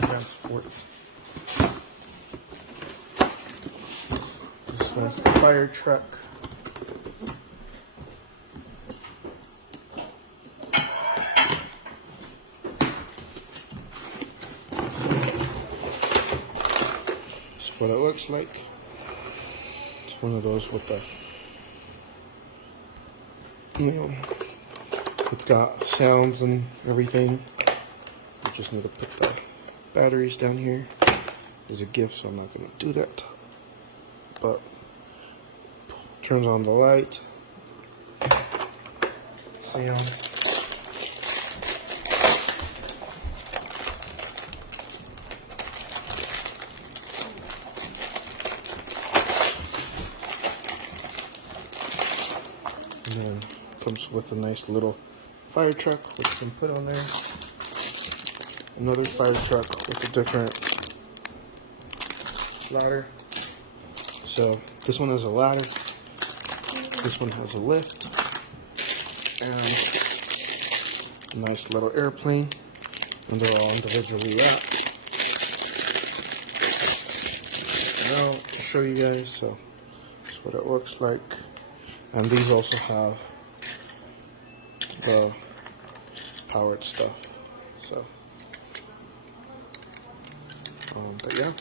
transport. This one's the fire truck. That's what it looks like. It's one of those with the, it's got sounds and everything. You just need to put the batteries down here. As a gift, so I'm not going to do that. But turns on the light. Sound. And then comes with a nice little fire truck, which you can put on there. Another fire truck with a different ladder. So this one has a ladder, this one has a lift, and a nice little airplane, and they're all individually wrapped. Now I'll show you guys, so that's what it looks like. And these also have the powered stuff. So, but yeah.